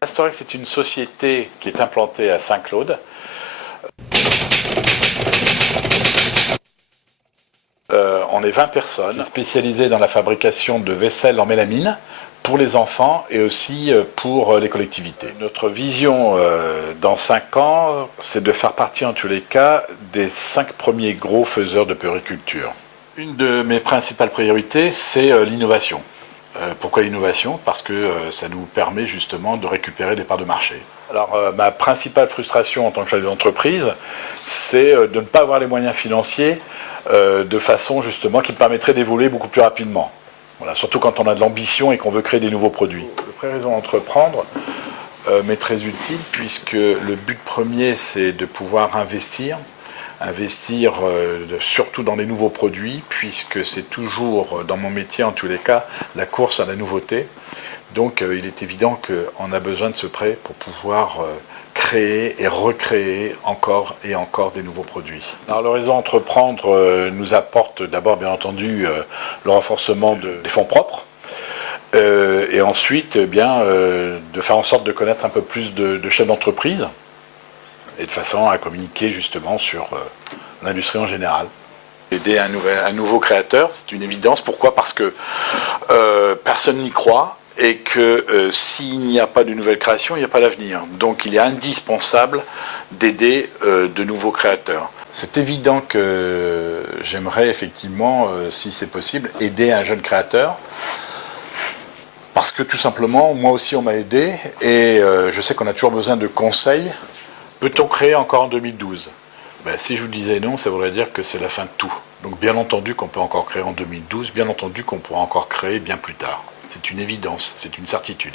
Astorex, c'est une société qui est implantée à Saint-Claude. On est 20 personnes spécialisées dans la fabrication de vaisselle en mélamine pour les enfants et aussi pour les collectivités. Notre vision dans 5 ans, c'est de faire partie en tous les cas des 5 premiers gros faiseurs de puériculture. Une de mes principales priorités, c'est l'innovation. Pourquoi l'innovation? Parce que ça nous permet justement de récupérer des parts de marché. Alors ma principale frustration en tant que chef d'entreprise, c'est de ne pas avoir les moyens financiers de façon justement qui me permettrait d'évoluer beaucoup plus rapidement. Voilà, surtout quand on a de l'ambition et qu'on veut créer des nouveaux produits. Le pré-raison d'entreprendre m'est très utile puisque le but premier, c'est de pouvoir investir surtout dans les nouveaux produits, puisque c'est toujours, dans mon métier en tous les cas, la course à la nouveauté. Donc il est évident qu'on a besoin de ce prêt pour pouvoir créer et recréer encore et encore des nouveaux produits. Alors le réseau Entreprendre nous apporte d'abord bien entendu le renforcement des fonds propres, et ensuite de faire en sorte de connaître un peu plus de chefs d'entreprise, et de façon à communiquer justement sur l'industrie en général. Aider un nouveau créateur, c'est une évidence. Pourquoi? Parce que personne n'y croit et que s'il n'y a pas de nouvelles créations, il n'y a pas d'avenir. Donc il est indispensable d'aider de nouveaux créateurs. C'est évident que j'aimerais effectivement, si c'est possible, aider un jeune créateur. Parce que tout simplement, moi aussi on m'a aidé et je sais qu'on a toujours besoin de conseils. Peut-on créer encore en 2012? Si je vous disais non, ça voudrait dire que c'est la fin de tout. Donc bien entendu qu'on peut encore créer en 2012, bien entendu qu'on pourra encore créer bien plus tard. C'est une évidence, c'est une certitude.